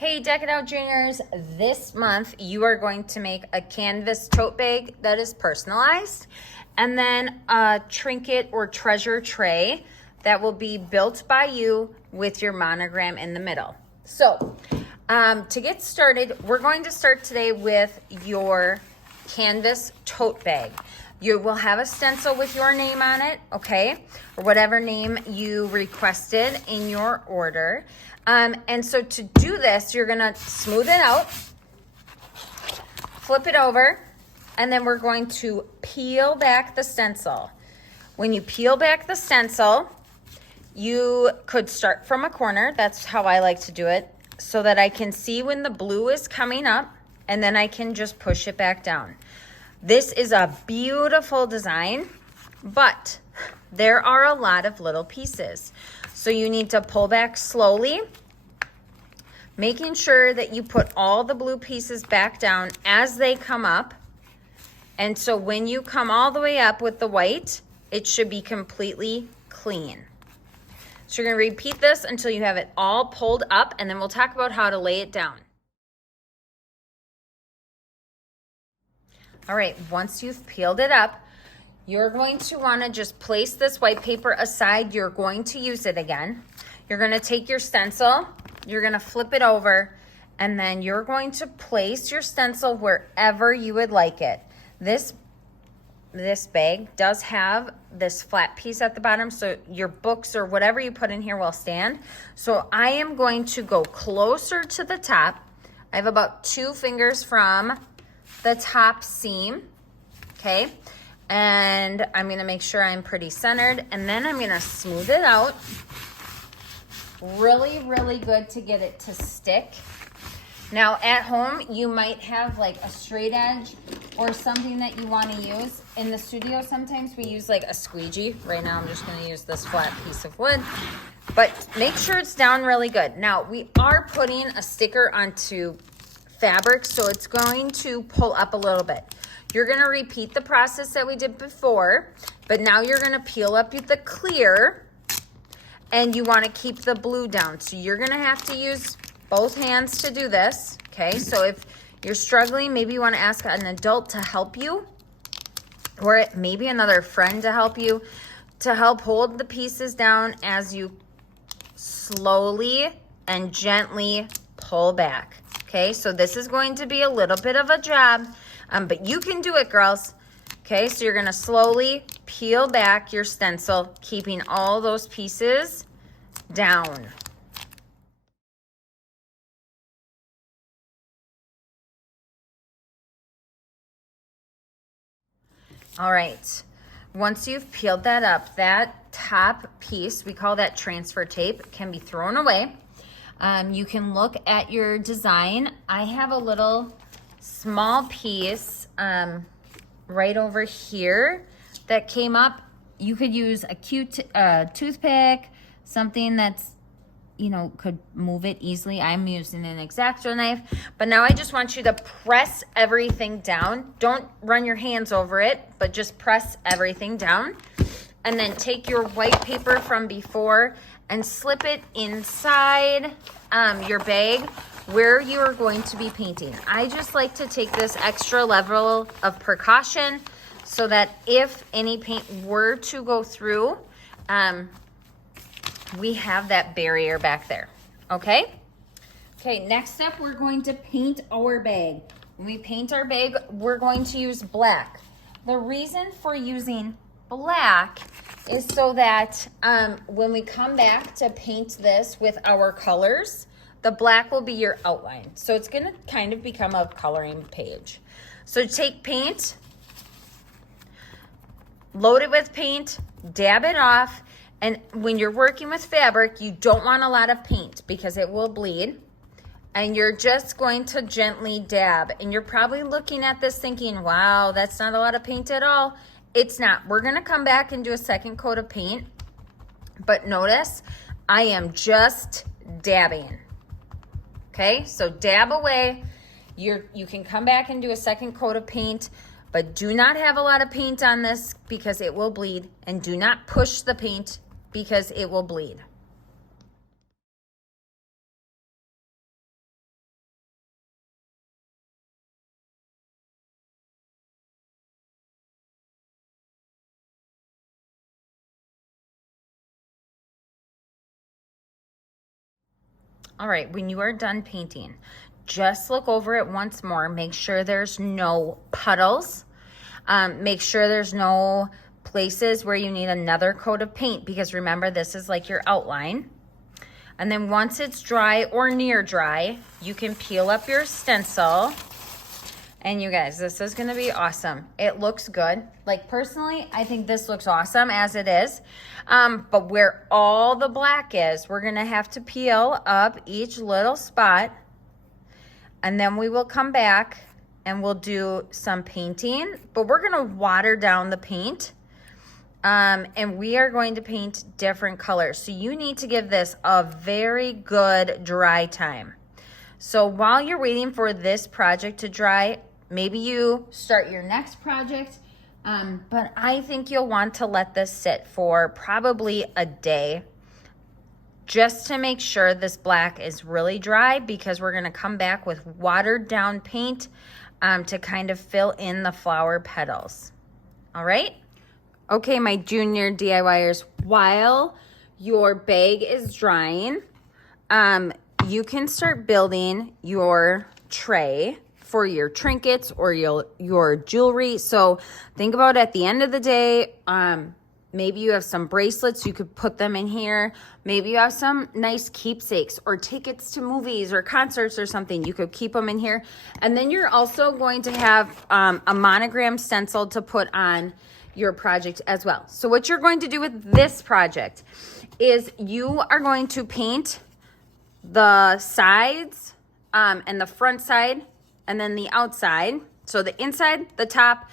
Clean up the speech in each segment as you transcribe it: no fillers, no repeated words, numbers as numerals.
Hey Deck It Out Juniors, this month you are going to make a canvas tote bag that is personalized, and then a trinket or treasure tray that will be built by you with your monogram in the middle. So to get started, we're going to start today with your canvas tote bag. You will have a stencil with your name on it, okay? Or whatever name you requested in your order. And so to do this, you're gonna smooth it out, flip it over, and then we're going to peel back the stencil. When you peel back the stencil, you could start from a corner. That's how I like to do it, so that I can see when the blue is coming up, and then I can just push it back down. This is a beautiful design, but there are a lot of little pieces. So you need to pull back slowly, making sure that you put all the blue pieces back down as they come up. And so when you come all the way up with the white, it should be completely clean. So you're gonna repeat this until you have it all pulled up, and then we'll talk about how to lay it down. All right, once you've peeled it up, you're going to want to just place this white paper aside. You're going to use it again. You're going to take your stencil, you're going to flip it over, and then you're going to place your stencil wherever you would like it. This bag does have this flat piece at the bottom, so your books or whatever you put in here will stand. So I am going to go closer to the top. I have about 2 fingers from the top seam, okay? And I'm gonna make sure I'm pretty centered, and then I'm gonna smooth it out really, really good to get it to stick. Now at home, you might have like a straight edge or something that you wanna use. In the studio, sometimes we use like a squeegee. Right now, I'm just gonna use this flat piece of wood, but make sure it's down really good. Now, we are putting a sticker onto fabric, so it's going to pull up a little bit. You're going to repeat the process that we did before, but now you're going to peel up the clear, and you want to keep the blue down. So you're going to have to use both hands to do this, okay? So if you're struggling, maybe you want to ask an adult to help you, or maybe another friend to help you, to help hold the pieces down as you slowly and gently pull back. Okay, so this is going to be a little bit of a job, but you can do it, girls. Okay, so you're gonna slowly peel back your stencil, keeping all those pieces down. All right, once you've peeled that up, that top piece, we call that transfer tape, can be thrown away. You can look at your design. I have a little small piece right over here that came up. You could use a cute toothpick, something that's, could move it easily. I'm using an X-Acto knife, but now I just want you to press everything down. Don't run your hands over it, but just press everything down. And then take your white paper from before and slip it inside your bag where you are going to be painting. I just like to take this extra level of precaution so that if any paint were to go through, we have that barrier back there, okay? Okay, next up, we're going to paint our bag. When we paint our bag, we're going to use black. The reason for using black is so that when we come back to paint this with our colors, the black will be your outline. So it's gonna kind of become a coloring page. So take paint, load it with paint, dab it off, and when you're working with fabric, you don't want a lot of paint because it will bleed. And you're just going to gently dab. And you're probably looking at this thinking, wow, that's not a lot of paint at all. It's not. We're gonna come back and do a second coat of paint, but notice I am just dabbing. Okay, so dab away. You can come back and do a second coat of paint, but do not have a lot of paint on this because it will bleed, and do not push the paint because it will bleed. All right, when you are done painting, just look over it once more. Make sure there's no puddles. Make sure there's no places where you need another coat of paint, because remember, this is like your outline. And then once it's dry or near dry, you can peel up your stencil. And you guys, this is gonna be awesome. It looks good. Like personally, I think this looks awesome as it is. But where all the black is, we're gonna have to peel up each little spot. And then we will come back and we'll do some painting. But we're gonna water down the paint. And we are going to paint different colors. So you need to give this a very good dry time. So while you're waiting for this project to dry, maybe you start your next project, but I think you'll want to let this sit for probably a day just to make sure this black is really dry, because we're gonna come back with watered down paint to kind of fill in the flower petals. All right? Okay, my junior DIYers, while your bag is drying, you can start building your tray for your trinkets or your jewelry. So think about at the end of the day, maybe you have some bracelets, you could put them in here. Maybe you have some nice keepsakes or tickets to movies or concerts or something. You could keep them in here. And then you're also going to have a monogram stencil to put on your project as well. So what you're going to do with this project is you are going to paint the sides and the front side and then the outside. So the inside, the top,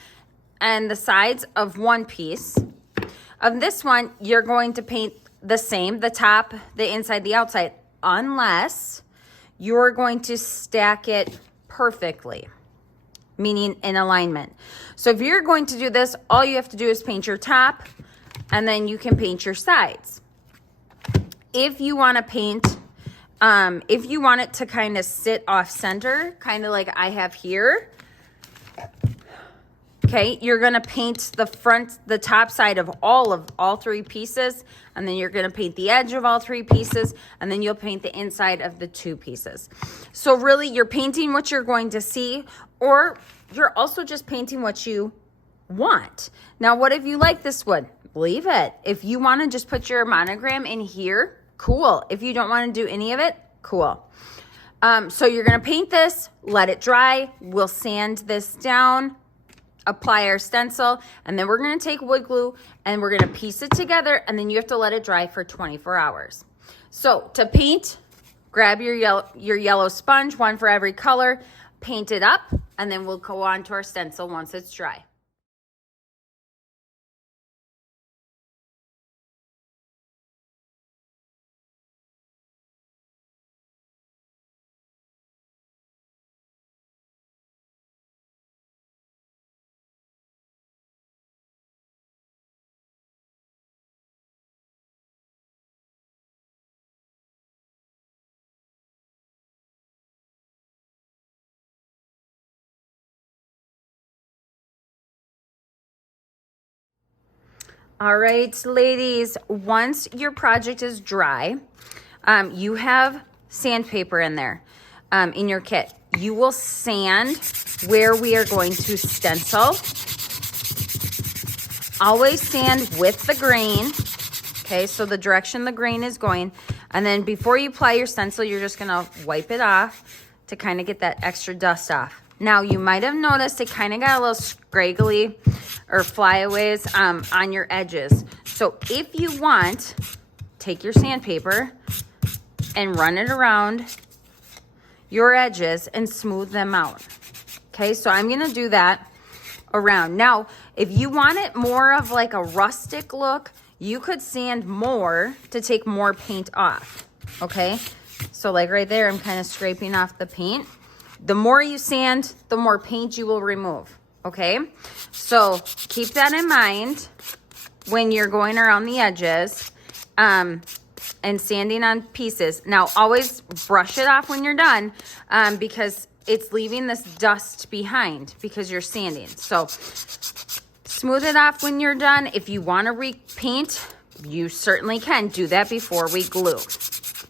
and the sides of one piece. Of this one, you're going to paint the same, the top, the inside, the outside, unless you're going to stack it perfectly, meaning in alignment. So if you're going to do this, all you have to do is paint your top, and then you can paint your sides. If you want to paint, if you want it to kind of sit off center, kind of like I have here, okay, you're gonna paint the front, the top side of all three pieces, and then you're gonna paint the edge of all three pieces, and then you'll paint the inside of the two pieces. So really, you're painting what you're going to see, or you're also just painting what you want. Now, what if you like this wood? Leave it. If you wanna just put your monogram in here, cool. If you don't wanna do any of it, cool. So you're gonna paint this, let it dry, we'll sand this down, apply our stencil, and then we're gonna take wood glue and we're gonna piece it together, and then you have to let it dry for 24 hours. So to paint, grab your yellow sponge, one for every color, paint it up, and then we'll go on to our stencil once it's dry. All right, ladies, once your project is dry, you have sandpaper in there, in your kit. You will sand where we are going to stencil. Always sand with the grain, okay, so the direction the grain is going. And then before you apply your stencil, you're just gonna wipe it off to kind of get that extra dust off. Now, you might have noticed it kind of got a little scraggly or flyaways on your edges. So if you want, take your sandpaper and run it around your edges and smooth them out. Okay, so I'm gonna do that around. Now, if you want it more of like a rustic look, you could sand more to take more paint off, okay? So like right there, I'm kind of scraping off the paint. The more you sand, the more paint you will remove, okay? So keep that in mind when you're going around the edges and sanding on pieces. Now, always brush it off when you're done because it's leaving this dust behind because you're sanding. So smooth it off when you're done. If you want to repaint, you certainly can. Do that before we glue.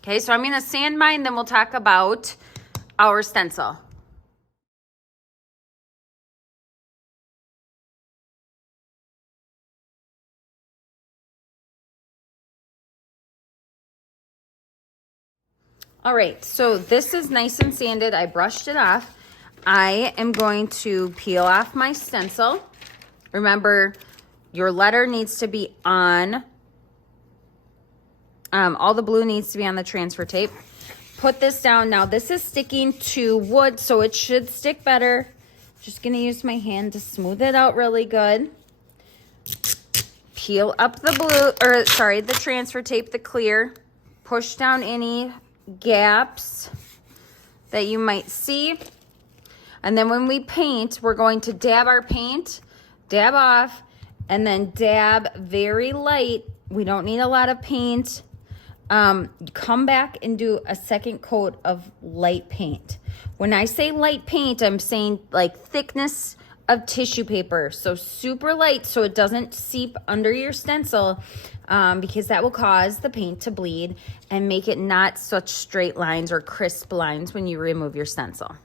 Okay, so I'm going to sand mine, then we'll talk about our stencil. All right, so this is nice and sanded. I brushed it off. I am going to peel off my stencil. Remember, your letter needs to be on, all the blue needs to be on the transfer tape. Put this down. Now, this is sticking to wood, so it should stick better. Just gonna use my hand to smooth it out really good. Peel up the the transfer tape, the clear. Push down any gaps that you might see. And then when we paint, we're going to dab our paint, dab off, and then dab very light. We don't need a lot of paint. Come back and do a second coat of light paint. When I say light paint, I'm saying like thickness of tissue paper. So super light so it doesn't seep under your stencil, because that will cause the paint to bleed and make it not such straight lines or crisp lines when you remove your stencil.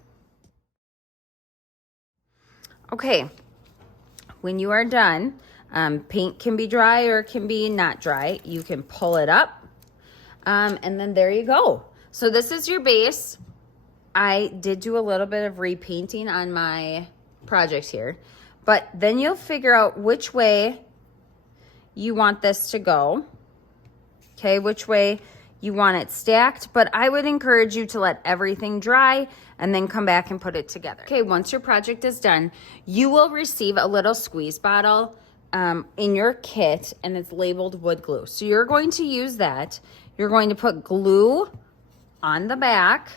Okay, when you are done, paint can be dry or it can be not dry. You can pull it up, and then there you go. So this is your base. I did do a little bit of repainting on my project here, but then you'll figure out which way you want this to go. Okay, which way you want it stacked, but I would encourage you to let everything dry and then come back and put it together. Okay, once your project is done, you will receive a little squeeze bottle in your kit, and it's labeled wood glue. So you're going to use that. You're going to put glue on the back,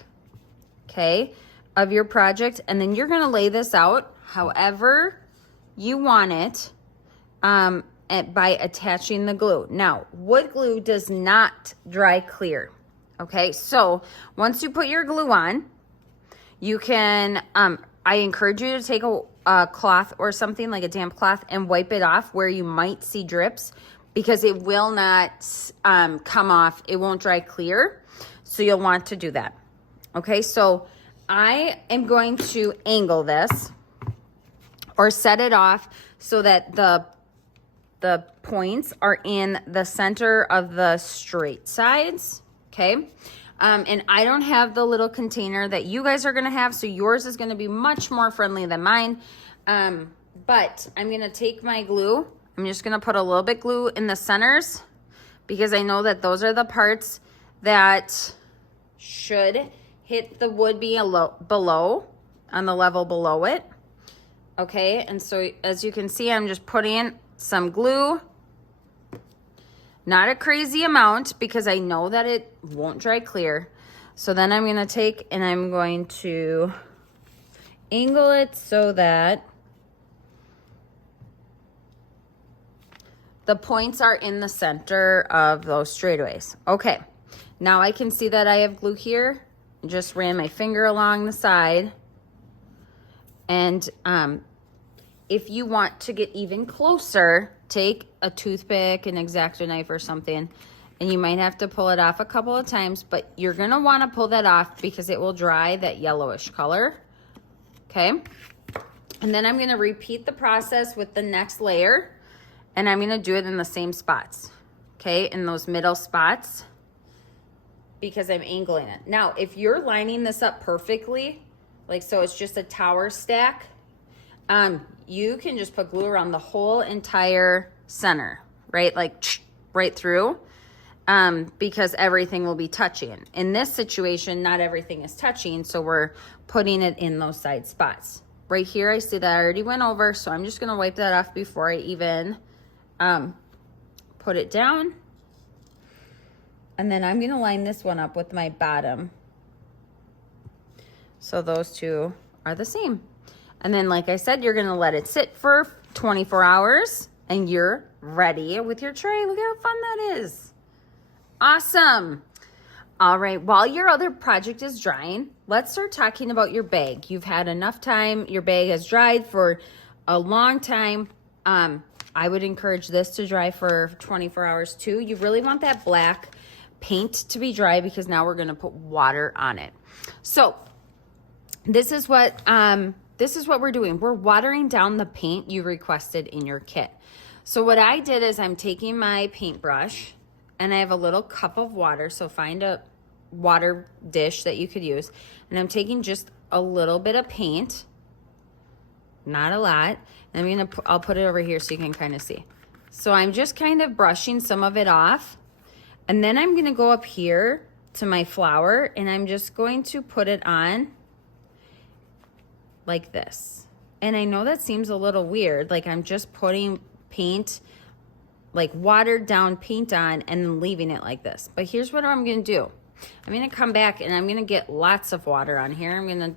okay, of your project, and then you're gonna lay this out however you want it, by attaching the glue. Now, wood glue does not dry clear, okay? So once you put your glue on, you can, I encourage you to take a cloth or something like a damp cloth and wipe it off where you might see drips, because it will not come off. It won't dry clear. So you'll want to do that. Okay, so I am going to angle this or set it off so that the points are in the center of the straight sides, okay? And I don't have the little container that you guys are gonna have, so yours is gonna be much more friendly than mine. But I'm gonna take my glue. I'm just gonna put a little bit glue in the centers, because I know that those are the parts that should hit the wood below, on the level below it. Okay, and so as you can see, I'm just putting some glue, not a crazy amount because I know that it won't dry clear. So then I'm going to take and I'm going to angle it so that the points are in the center of those straightaways. Okay, now I can see that I have glue here. Just ran my finger along the side. And if you want to get even closer, take a toothpick, an X-Acto knife or something, and you might have to pull it off a couple of times, but you're gonna wanna pull that off because it will dry that yellowish color, okay? And then I'm gonna repeat the process with the next layer, and I'm gonna do it in the same spots, okay? In those middle spots, because I'm angling it. Now, if you're lining this up perfectly, like so it's just a tower stack, you can just put glue around the whole entire center, right? Like right through, because everything will be touching. In this situation, not everything is touching, so we're putting it in those side spots. Right here, I see that I already went over, so I'm just gonna wipe that off before I even put it down. And then I'm gonna line this one up with my bottom. So those two are the same. And then, like I said, you're gonna let it sit for 24 hours and you're ready with your tray. Look how fun that is. Awesome. All right, while your other project is drying, let's start talking about your bag. You've had enough time. Your bag has dried for a long time. I would encourage this to dry for 24 hours too. You really want that black paint to be dry because now we're gonna put water on it. So this is what we're doing. We're watering down the paint you requested in your kit. So what I did is I'm taking my paintbrush and I have a little cup of water. So find a water dish that you could use. And I'm taking just a little bit of paint, not a lot. And I'll put it over here so you can kind of see. So I'm just kind of brushing some of it off. And then I'm gonna go up here to my flower and I'm just going to put it on like this. And I know that seems a little weird, like I'm just putting paint, like watered down paint on and then leaving it like this. But here's what I'm gonna do. I'm gonna come back and I'm gonna get lots of water on here. I'm gonna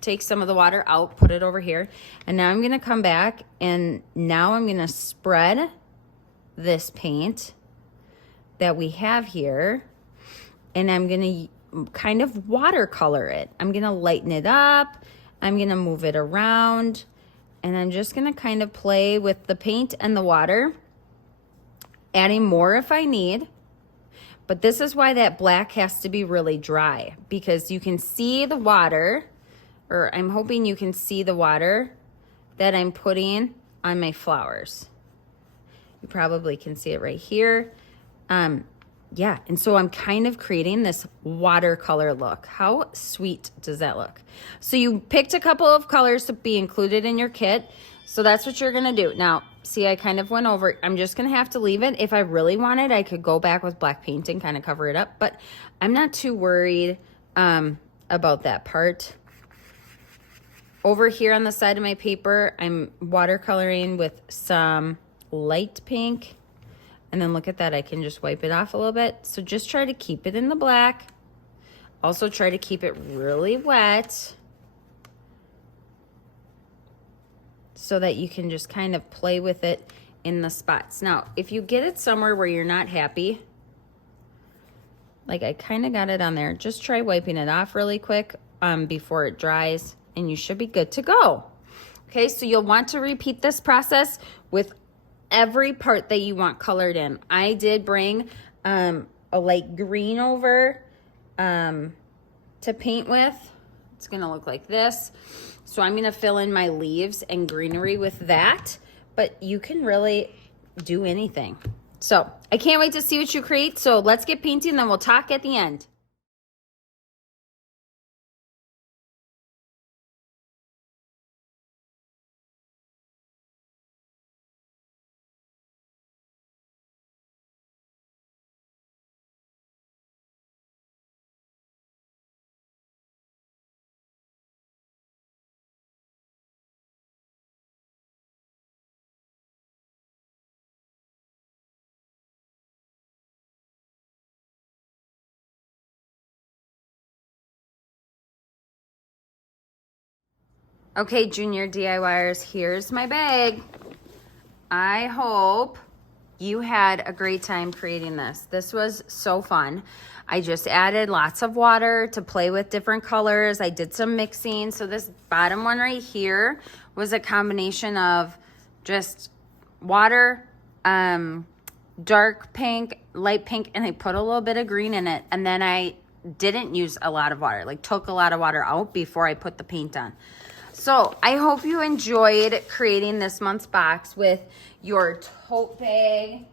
take some of the water out, put it over here. And now I'm gonna come back and now I'm gonna spread this paint that we have here. And I'm gonna kind of watercolor it. I'm gonna lighten it up. I'm gonna move it around and I'm just gonna kind of play with the paint and the water, adding more if I need. But this is why that black has to be really dry, because you can see the water, or I'm hoping you can see the water that I'm putting on my flowers. You probably can see it right here. Yeah, and so I'm kind of creating this watercolor look. How sweet does that look? So you picked a couple of colors to be included in your kit. So that's what you're gonna do. Now, see, I kind of went over. I'm just gonna have to leave it. If I really wanted, I could go back with black paint and kind of cover it up, but I'm not too worried about that part. Over here on the side of my paper, I'm watercoloring with some light pink. And then look at that, I can just wipe it off a little bit. So just try to keep it in the black. Also try to keep it really wet so that you can just kind of play with it in the spots. Now, if you get it somewhere where you're not happy, like I kind of got it on there, just try wiping it off really quick before it dries and you should be good to go. Okay, so you'll want to repeat this process with every part that you want colored in. I did bring a light green over to paint with. It's gonna look like this. So I'm gonna fill in my leaves and greenery with that, but you can really do anything. So I can't wait to see what you create. So let's get painting, then we'll talk at the end. Okay, Junior DIYers, here's my bag. I hope you had a great time creating this. This was so fun. I just added lots of water to play with different colors. I did some mixing. So this bottom one right here was a combination of just water, dark pink, light pink, and I put a little bit of green in it. And then I didn't use a lot of water, like took a lot of water out before I put the paint on. So I hope you enjoyed creating this month's box with your tote bag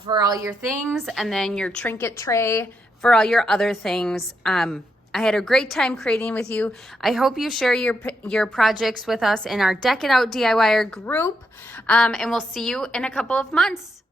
for all your things and then your trinket tray for all your other things. I had a great time creating with you. I hope you share your projects with us in our Deck It Out DIYer group, and we'll see you in a couple of months.